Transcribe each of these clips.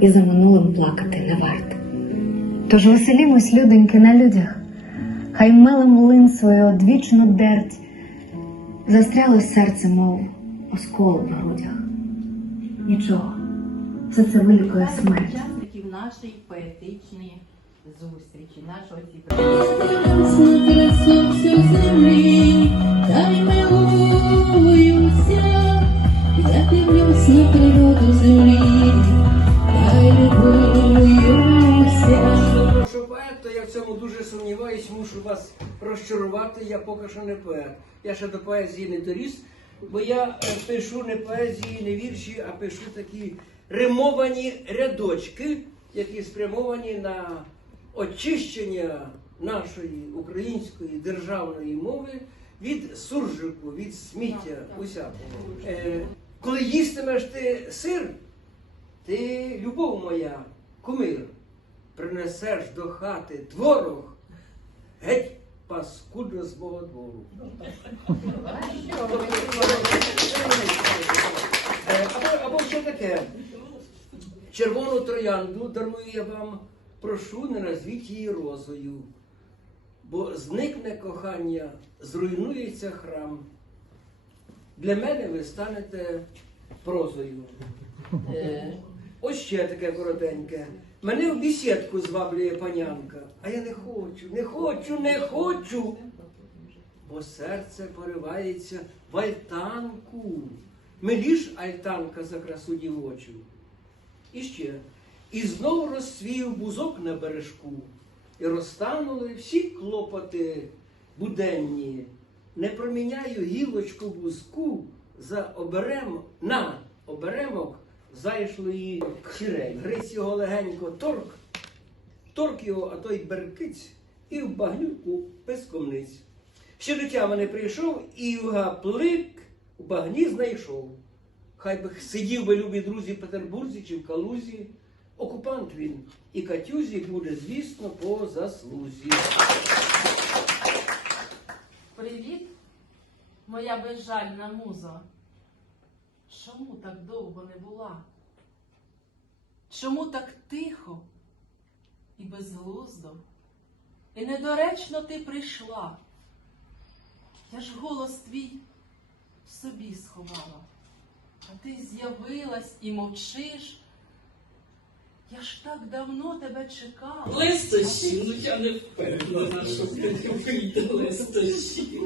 і за минулим плакати не варто. Тож веселімось, людоньки, на людях, хай меле млин свою одвічну дерть, застряли в серце, мов оскол в грудях. Нічого, все це вилікує смерть. нашої поетичної зустрічі, нашого. Землі, та й милуюся, я дивлюсь на природу землі. Що поет, то я в цьому дуже сумніваюсь, мушу вас розчарувати, я поки що не поет. Я ще до поезії не доріс, бо я е, пишу не поезії, не вірші, а пишу такі римовані рядочки, які спрямовані на очищення нашої української державної мови від суржику, від сміття усякого. Е, коли їстимеш ти сир, ти, любов моя, кумир, принесеш до хати творог, геть паскудно з мого двору. Е, Або, ще таке. Червону троянду дарую я вам, прошу, не назвіть її розою, бо зникне кохання, зруйнується храм. Для мене ви станете прозою. Ось ще таке коротеньке. Мене в бісідку зваблює панянка, а я не хочу, не хочу, не хочу. Бо серце поривається в альтанку. Миліш альтанка за красу дівочу. І ще. І знов розсвів бузок на бережку, і розтанули всі клопоти буденні. Не проміняю гілочку бузку за оберем на оберемок зайшлої сірей. Гриць його легенько торк, торк його, а той беркиць, і в багнюку пескомниць. Ще до тями не прийшов, і в гаплик у багні знайшов. Хай би сидів би, любі друзі, в Петербурзі чи в Калузі. Окупант він і Катюзі буде, звісно, по заслузі. Привіт, моя безжальна муза. Чому так довго не була? Чому так тихо і безглуздо? І недоречно ти прийшла? Я ж голос твій в собі сховала, а ти з'явилась і мовчиш. Я ж так давно тебе чекала. Листощі, ну я не впевнена, що ти вийде листощі.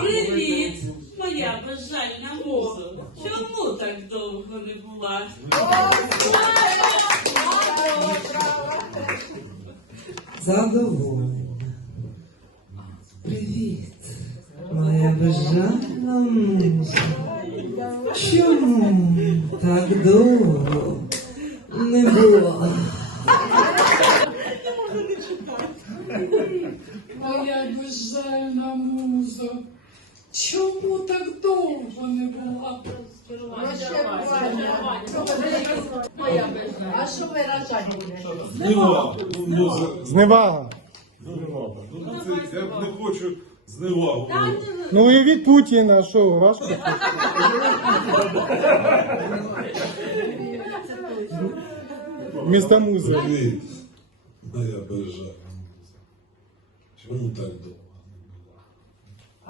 Привіт, моя бажальна муза. Чому так довго не була? Задоволена. Привіт, моя безжальна муза. Чому так довго не була? Моя безжальна муза, чому так довго не була? А що ви рожати будете? Зневага. Ну, ну, Зневага. зневага. Ну, це, я не хочу зневагу. Ну і від Путіна, що важко? Міста музи. Привіт, моя муза. Чому так довго?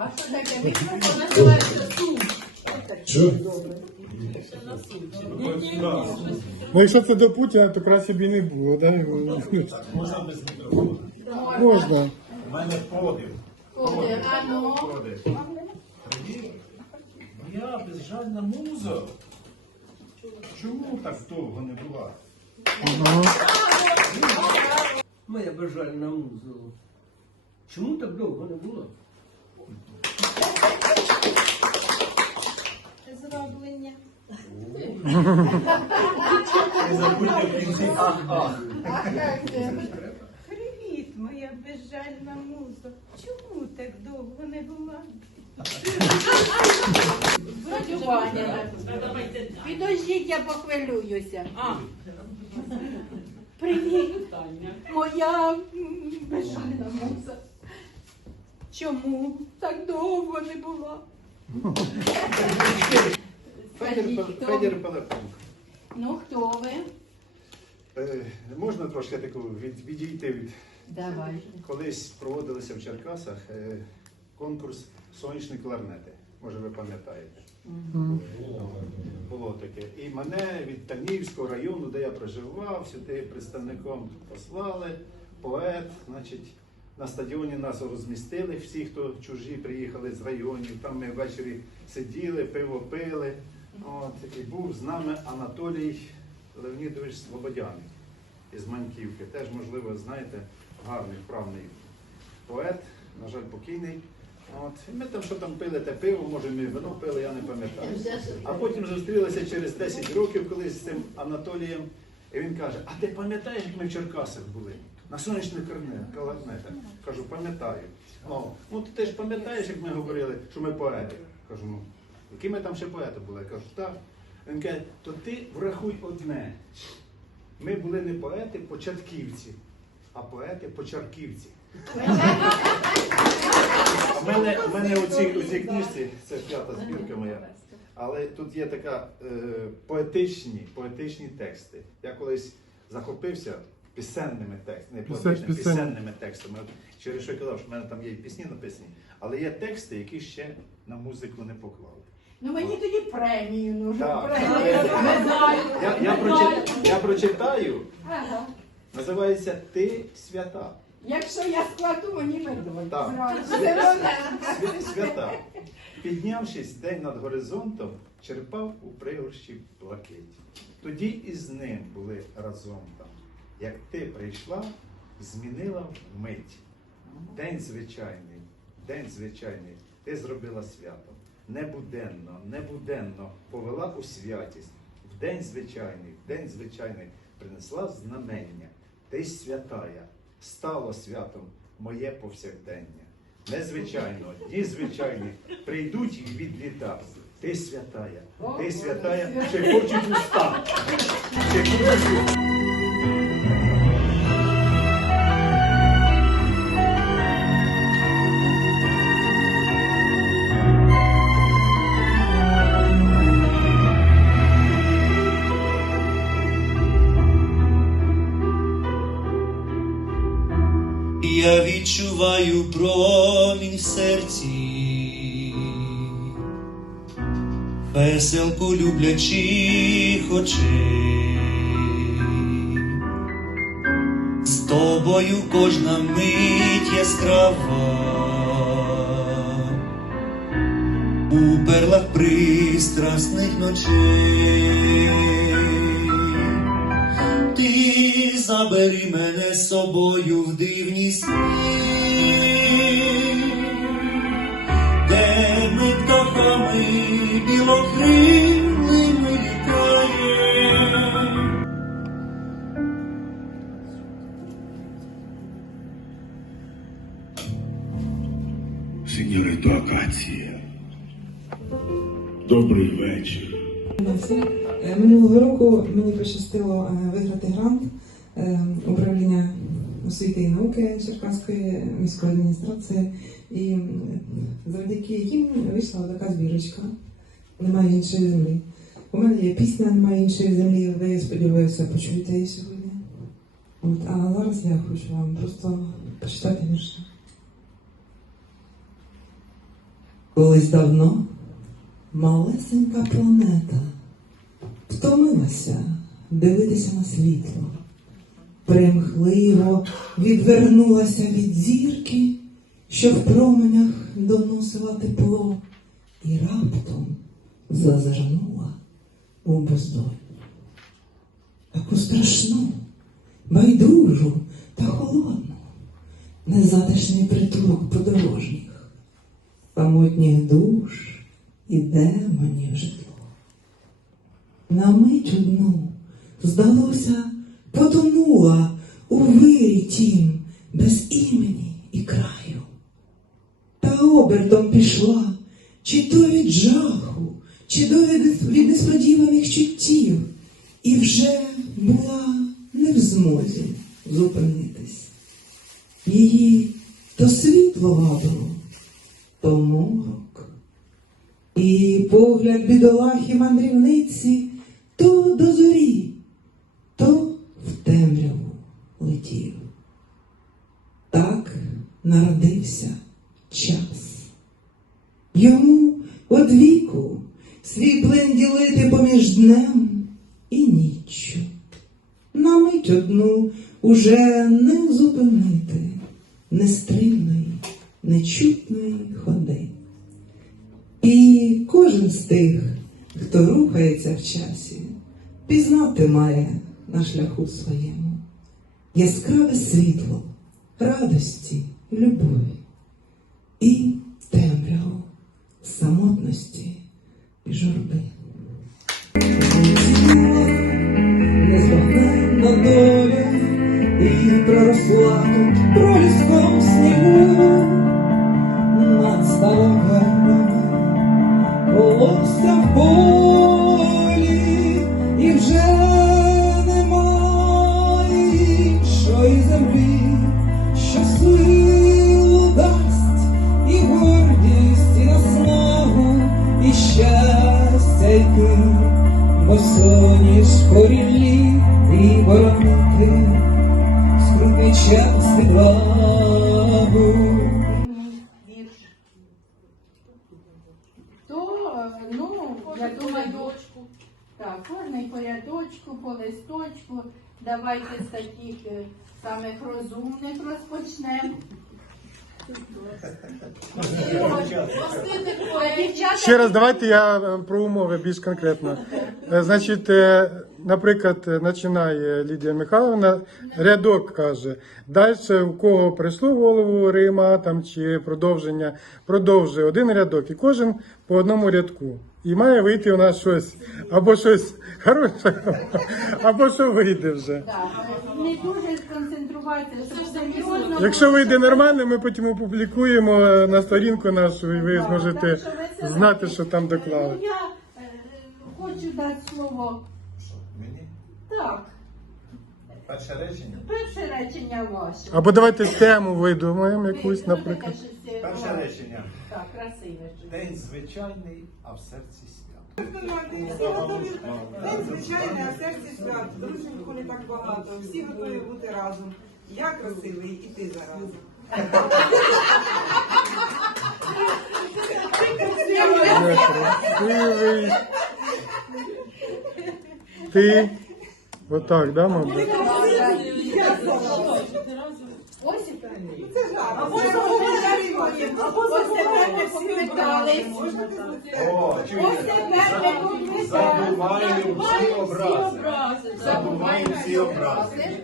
А що таке? Мікрофон називається сум. Що? Ну якщо це до Путіна, то краще б і не було, да? Можна без мікрофону? Можна. У мене подив. Ходить, а ну. Привіт. Моя безжальна муза. Чому так довго не була? Моя бажальна муза. Чому так довго не було? Зроблення. Не забудьте в кінці. Привіт, моя безжальна муза. Чому так довго не була? Підождіть, я похвилююся. Привіт, моя м, безжальна муза. Чому так довго не була? Федір Федір Пилипенко. Ну, хто ви? Е, можна трошки таку від, відійти від Давай. колись проводилися в Черкасах е, конкурс сонячні кларнети. Може, ви пам'ятаєте? Було таке. І мене від Танівського району, де я проживав, сюди представником послали, поет, значить. На стадіоні нас розмістили, всі, хто чужі приїхали з районів. Там ми ввечері сиділи, пиво пили. От, і був з нами Анатолій Леонідович Слободяний із Маньківки. Теж, можливо, знаєте, гарний, вправний поет, на жаль, покійний. От. І ми там що там пили, те пиво, може ми вино пили, я не пам'ятаю. А потім зустрілися через 10 років колись з цим Анатолієм. І він каже: А ти пам'ятаєш, як ми в Черкасах були? На сонячних калатнетах. Кажу, пам'ятаю. Ну ти теж пам'ятаєш, як ми говорили, що ми поети? Кажу, ну, які ми там ще поети були? Я кажу, так. Він каже, то ти врахуй одне. Ми були не поети початківці, а поети почарківці. У мене, мене у цій, у цій книжці, це п'ята збірка моя, але тут є така е, поетичні, поетичні тексти. Я колись захопився пісенними текстами, не поетичними, пісенними текстами. Через що я казав, що в мене там є і пісні написані, але є тексти, які ще на музику не поклали. Ну мені тоді премію нужно. Я, я, прочит, я прочитаю, Ага. називається Ти свята. Якщо я складу, мені медаль. Так. Свя- Свята. Піднявшись день над горизонтом, черпав у пригорщі блакить. Тоді і з ним були разом там. Як ти прийшла, змінила вмить. День звичайний, день звичайний, ти зробила свято. Небуденно, небуденно повела у святість. В день звичайний, в день звичайний принесла знамення. Ти святая, стало святом моє повсякдення. Незвичайно, дні звичайні, прийдуть і відліта. Ти святая, ти святая, ще хочуть уста. Ще хочуть відчуваю промінь в серці, веселку люблячих очей. З тобою кожна мить яскрава, у перлах пристрасних ночей. Забери мене з собою в дивні сни, де ми птахами білокрилими літаємо. Сеньорито Акація. Добрий вечір. Е, Минулого року мені пощастило е, виграти грант управління освіти і науки Черкаської міської адміністрації. І завдяки їм вийшла така збірочка Немає іншої землі. У мене є пісня Немає іншої землі, ви я сподіваюся, почуєте її сьогодні. От, а зараз я хочу вам просто почитати вірші. Колись давно малесенька планета втомилася дивитися на світло, примхливо відвернулася від зірки, що в променях доносила тепло, і раптом зазирнула у бездонь. Таку страшну, байдужу та холодну, незатишний притулок подорожніх, самотніх душ і демонів житло. На мить одну, здалося, потонула у вирі тім без імені і краю. Та обертом пішла, чи то від жаху, чи то від, несподіваних чуттів, і вже була не в змозі зупинитись. Її то світло вабило, то морок. І погляд бідолахи мандрівниці то до зорі, то в темряву летів. Так народився час. Йому од віку свій плин ділити поміж днем і ніччю. На мить одну уже не зупинити нестримної, нечутної ходи. І кожен з тих, хто рухається в часі, пізнати має на шляху своєму яскраве світло, радості, любові і темряву самотності і журби. Незбагненна доля і проросла тут я так, кожний по рядочку, по листочку. Давайте з таких е, самих розумних розпочнемо. Ще раз давайте я е, про умови більш конкретно. Е, Значить, наприклад, починає Лідія Михайловна, рядок каже. Далі у кого прийшло в голову Рима там чи продовження, продовжує один рядок, і кожен по одному рядку. І має вийти у нас щось, або щось хороше, або що вийде вже. не дуже сконцентруватися. Якщо вийде нормально, ми потім опублікуємо на сторінку нашу, і ви зможете знати, що там доклали. Ну, я е, хочу дати слово. Так, Перше речення. перше речення ваше. Або давайте тему видумаємо якусь, Ну, наприклад. таке щось, е, Перше речення. Так, красиве. щось. День звичайний, а в серці свято. День звичайний, а в серці свят. Друзів ніколи так багато. Всі готові бути разом. Я красивий, і ти заразом. Красивий. Ти. Отак, да, мабуть? Ось Це. Або заговорюємо, або поквитались. Ось тепер ми поквитались. Забуваємо всі образи. Забуваємо всі образи.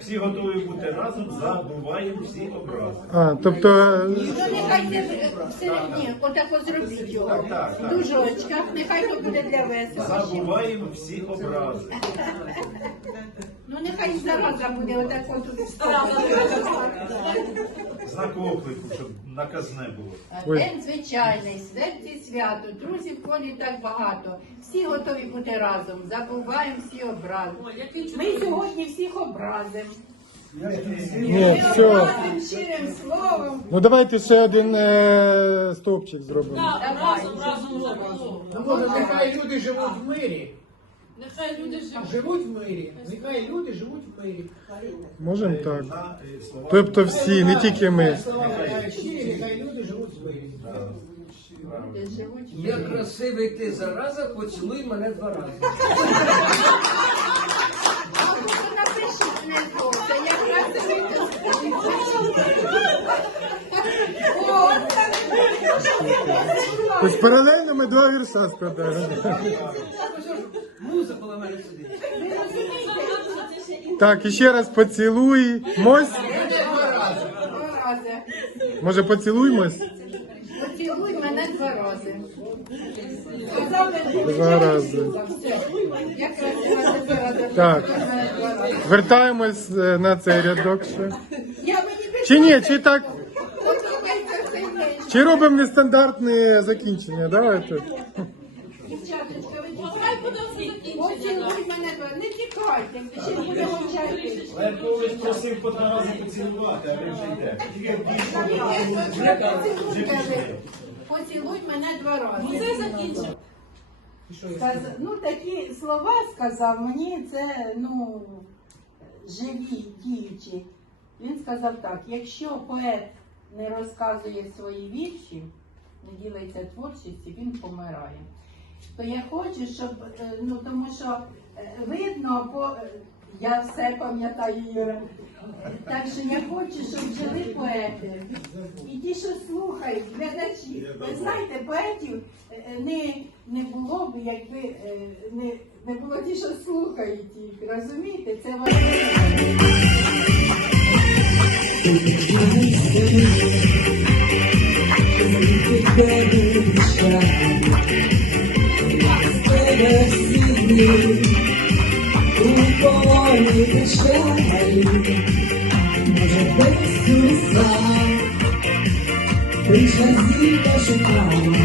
Всі готові бути разом, забуваємо всі образи. А, тобто, Ну, нехай це все, ні, отак от зробіть його. Так, так, В так. дужочках, нехай то буде для веселощів. Забуваємо всі образи. Ну, нехай зараза буде отак от. Знак оклику, щоб наказне було. День звичайний, серці свято, друзів в колі так багато. Всі готові бути разом, забуваємо всі образи. Ми сьогодні всіх образимо. ні, все. Образимо щирим словом. Ну давайте ще один е, стовпчик зробимо. Давай. Ну, може, нехай люди живуть в мирі. Нехай люди живуть. Живуть в мирі. Нехай люди живуть в мирі. Можемо так. Тобто всі, не тільки ми. Слова щирі, нехай люди живуть в мирі. Я красивий ти зараза, поцілуй мене два рази. А напишіть не зовсім, я красивий. О, Тобто паралельно ми два вірша складаємо. Муза мене сидить. Так, і ще раз поцілуй. Мось. Два рази. Може поцілуймось? Поцілуй мене два рази. Два рази. Все. Я красива тепер. Так. Вертаємось е, на цей рядок ще. Я мені Чи ні, чи так, чи робимо нестандартне закінчення? Давайте. Дівчаточка, ви тікайте. Поцілуй мене два. Не ще просив по два рази поцілувати, а ви вже йдете. Тільки Поцілуй мене два рази. Це закінчимо. Ну, такі слова сказав мені, це ну, живі, діючі. Він сказав так: якщо поет не розказує свої вірші, не ділиться творчістю, він помирає. То я хочу, щоб, е, ну тому що видно, по, е, я все пам'ятаю, Юра. Так що я хочу, щоб жили поети. І ті, що слухають, глядачі. Ви знаєте, поетів е, е, не, не було б, якби не, не було ті, що слухають їх. Розумієте? Це важливо. Прийшла зірка шукала,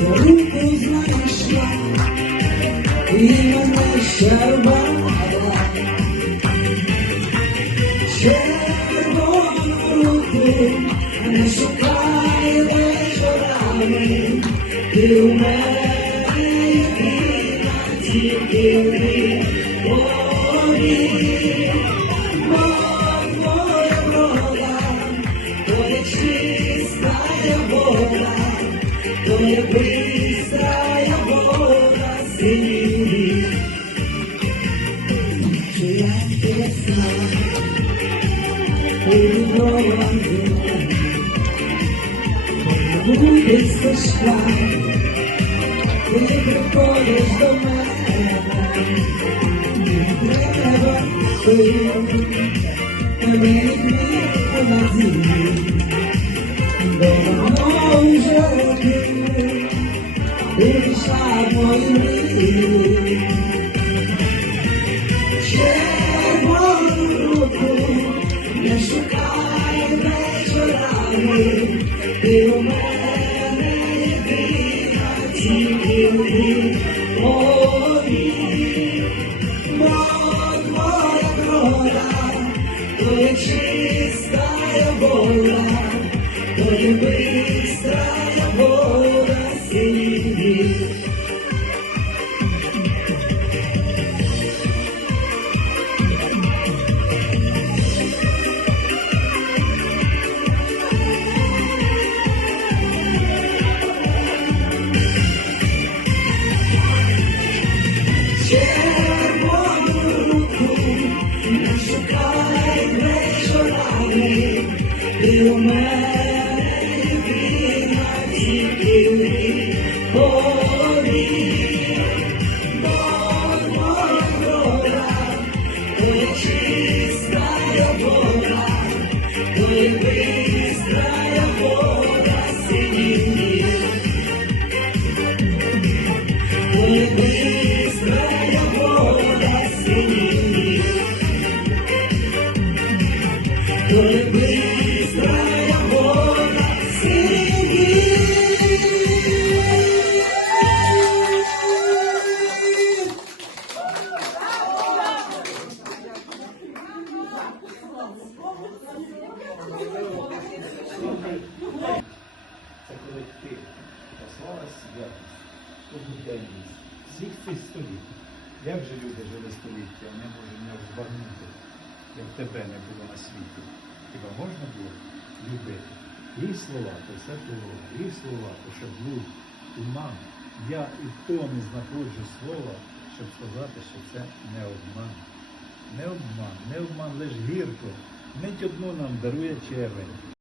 руку знайшла, і мене щарувала. Червону руку не шукай вечорами, ти у мене єдина, тільки ти повір. Моя врода, то є чистая чистая вода, то є бистрая святість, побуденність всіх цих століть. Як же люди жили століття, не можуть не збагнути, як тебе не було на світі. Хіба можна було любити? Їх слова, то все було, їх слова, то щоб був туман. Я і в тому знаходжу слова, щоб сказати, що це не обман. Не обман, не обман, лиш гірко. Мить одну нам дарує червень.